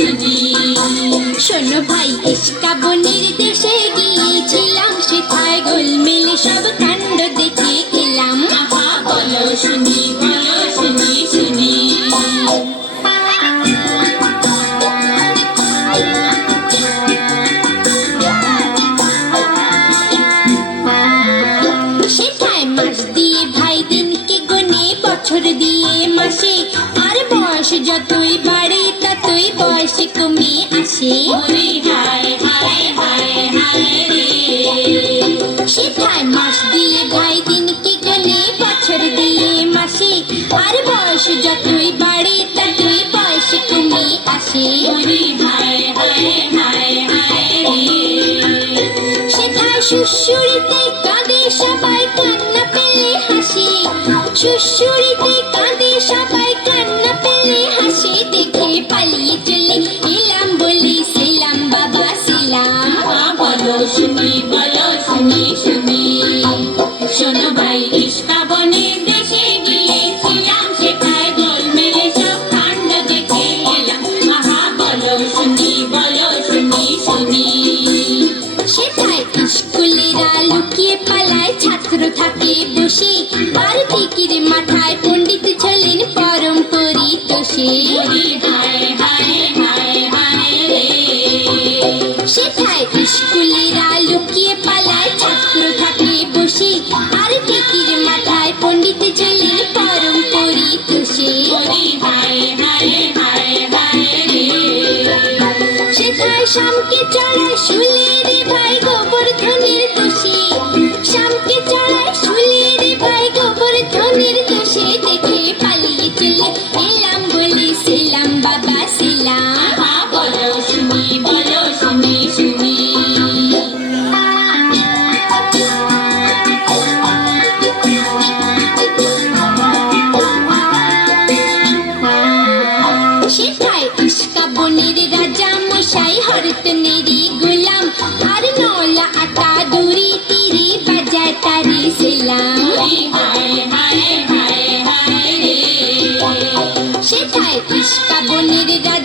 শুনি। শোনো ভাই, ইস্কা বনের দেশে গিয়েছিলাম, সেথায় গোলমেলে সব কাণ্ড দেখে এলাম। আহা বলো শুনি, বলো শুনি শুনি। সেথায় মাস দিয়ে ভাই দিনকে গনে, বছর দিয়ে মাসে, আর বয়স যতই বাড়ে ততই বয়সে কমে আসে। ওরে হায় হায় হায় হায় রে। সেথায় মাস দিয়ে ভাই দিনকে গনে, বছর দিয়ে মাসে, আর বয়স যতই বাড়ে ততই বয়সে কমে আসে। ওরে হায় হায় হায় হায় রে। সেথায় সুশুরিতে কাঁদে সবাই, কান্না পেলে হাসে। সুশুরিতে কাঁদে সবাই, কান্না পেলে হাসে। দেখে পালিয়ে চলে এলাম, বলে সেলাম বাবা সেলাম। বলো শুনি, বলো শুনি শুনি। শোনো ভাই, ইস্কা বনের দেশে গিয়েছিলাম, সেখানে গোলমেলে সব কাণ্ড দেখে এলাম। আহা বলো শুনি, বলো শুনি শুনি। সেথায় স্কুলেরা লুকিয়ে পালায়, ছাত্র থাকে বসে, আর টিকির মাথায় পণ্ডিত ঝোলেন পরম পরিতোষে। হায় হায় হায় হায় রে। সেথায় স্কুলেরা লুকিয়ে পালায়, ছাত্র থাকে বসে, আর টিকির মাথায় পণ্ডিত ঝোলেন পরম পরিতোষে। হায় হায় হায় হায় রে। সেথায় শামকে চড়ায় শুলে রে ভাই গোবর্ধনের দোষে। শামকে চড়ায় শুলে রে ভাই গোবর্ধনের দোষে। দেখে পালিয়ে চলে এলাম, বলে সেলাম বাবা সেলাম। বলো শুনি, বলো শুনি শুনি। সেথায় ইস্কা বনের রাজা মশাই, হরতনেরই গোলাম, আর নলা আটা দড়ি তীরে বাজায় তারে সেলাম। হায় হায় হায় হায় রে। সেথায় ইস্কা বনের রাজা